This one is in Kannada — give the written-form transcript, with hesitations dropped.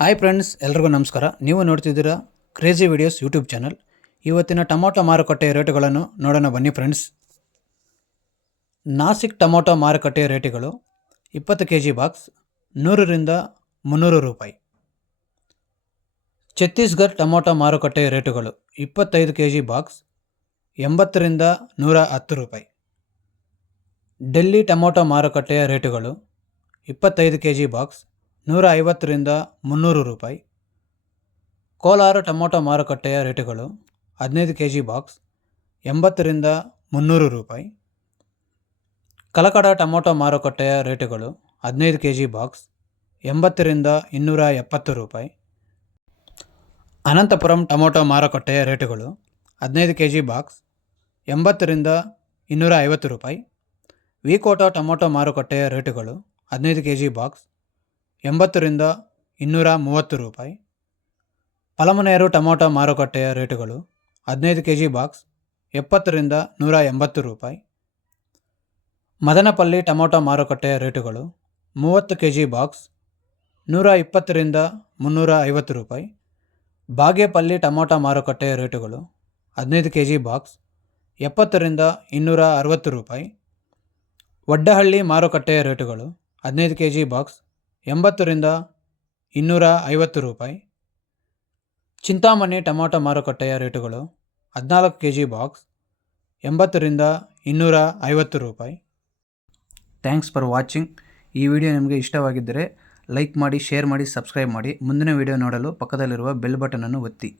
ಹಾಯ್ ಫ್ರೆಂಡ್ಸ್, ಎಲ್ರಿಗೂ ನಮಸ್ಕಾರ. ನೀವು ನೋಡ್ತಿದ್ದೀರಾ ಕ್ರೇಜಿ ವಿಡಿಯೋಸ್ ಯೂಟ್ಯೂಬ್ ಚಾನಲ್. ಇವತ್ತಿನ ಟೊಮೊಟೊ ಮಾರುಕಟ್ಟೆ ರೇಟುಗಳನ್ನು ನೋಡೋಣ ಬನ್ನಿ ಫ್ರೆಂಡ್ಸ್. ನಾಸಿಕ್ ಟೊಮೊಟೊ ಮಾರುಕಟ್ಟೆ ರೇಟುಗಳು 20 kg ಬಾಕ್ಸ್ 100ರಿಂದ 300 ರೂಪಾಯಿ. ಛತ್ತೀಸ್ಗಢ ಟೊಮೊಟೊ ಮಾರುಕಟ್ಟೆ ರೇಟುಗಳು 25 kg ಬಾಕ್ಸ್ 80ರಿಂದ 110 ರೂಪಾಯಿ. ಡೆಲ್ಲಿ ಟೊಮೊಟೊ ಮಾರುಕಟ್ಟೆಯ ರೇಟುಗಳು 25 kg ಬಾಕ್ಸ್ 150ರಿಂದ 300 ರೂಪಾಯಿ. ಕೋಲಾರ ಟೊಮೊಟೊ ಮಾರುಕಟ್ಟೆಯ ರೇಟುಗಳು 15 kg ಬಾಕ್ಸ್ 80ರಿಂದ 300 ರೂಪಾಯಿ. ಕಲಕಡ ಟೊಮೊಟೊ ಮಾರುಕಟ್ಟೆಯ ರೇಟುಗಳು 15 kg ಬಾಕ್ಸ್ 80ರಿಂದ 270 ರೂಪಾಯಿ. ಅನಂತಪುರಂ ಟೊಮೊಟೊ ಮಾರುಕಟ್ಟೆಯ ರೇಟುಗಳು 15 kg ಬಾಕ್ಸ್ 80ರಿಂದ 250 ರೂಪಾಯಿ. ವಿಕೋಟ ಟೊಮೊಟೊ ಮಾರುಕಟ್ಟೆಯ ರೇಟುಗಳು 15 kg ಬಾಕ್ಸ್ 80ರಿಂದ 230 ರೂಪಾಯಿ. ಪಲಮನೇರು ಟೊಮೊಟೊ ಮಾರುಕಟ್ಟೆಯ ರೇಟುಗಳು 15 kg ಬಾಕ್ಸ್ 70ರಿಂದ 180 ರೂಪಾಯಿ. ಮದನಪಲ್ಲಿ ಟೊಮೊಟೊ ಮಾರುಕಟ್ಟೆಯ ರೇಟುಗಳು 30 kg ಬಾಕ್ಸ್ 120ರಿಂದ 350 ರೂಪಾಯಿ. ಬಾಗೇಪಲ್ಲಿ ಟೊಮೊಟೊ ಮಾರುಕಟ್ಟೆಯ ರೇಟುಗಳು 15 kg ಬಾಕ್ಸ್ 70ರಿಂದ 260 ರೂಪಾಯಿ. ವಡ್ಡಹಳ್ಳಿ ಮಾರುಕಟ್ಟೆಯ ರೇಟುಗಳು 15 kg ಬಾಕ್ಸ್ 80ರಿಂದ 250 ರೂಪಾಯಿ. ಚಿಂತಾಮಣಿ ಟೊಮೊಟೊ ಮಾರುಕಟ್ಟೆಯ ರೇಟುಗಳು 14 kg ಬಾಕ್ಸ್ 80ರಿಂದ 250 ರೂಪಾಯಿ. Thanks for watching. ಈ ವಿಡಿಯೋ ನಿಮಗೆ ಇಷ್ಟವಾಗಿದ್ದರೆ ಲೈಕ್ ಮಾಡಿ, ಶೇರ್ ಮಾಡಿ, ಸಬ್ಸ್ಕ್ರೈಬ್ ಮಾಡಿ. ಮುಂದಿನ ವಿಡಿಯೋ ನೋಡಲು ಪಕ್ಕದಲ್ಲಿರುವ ಬೆಲ್ ಬಟನನ್ನು ಒತ್ತಿ.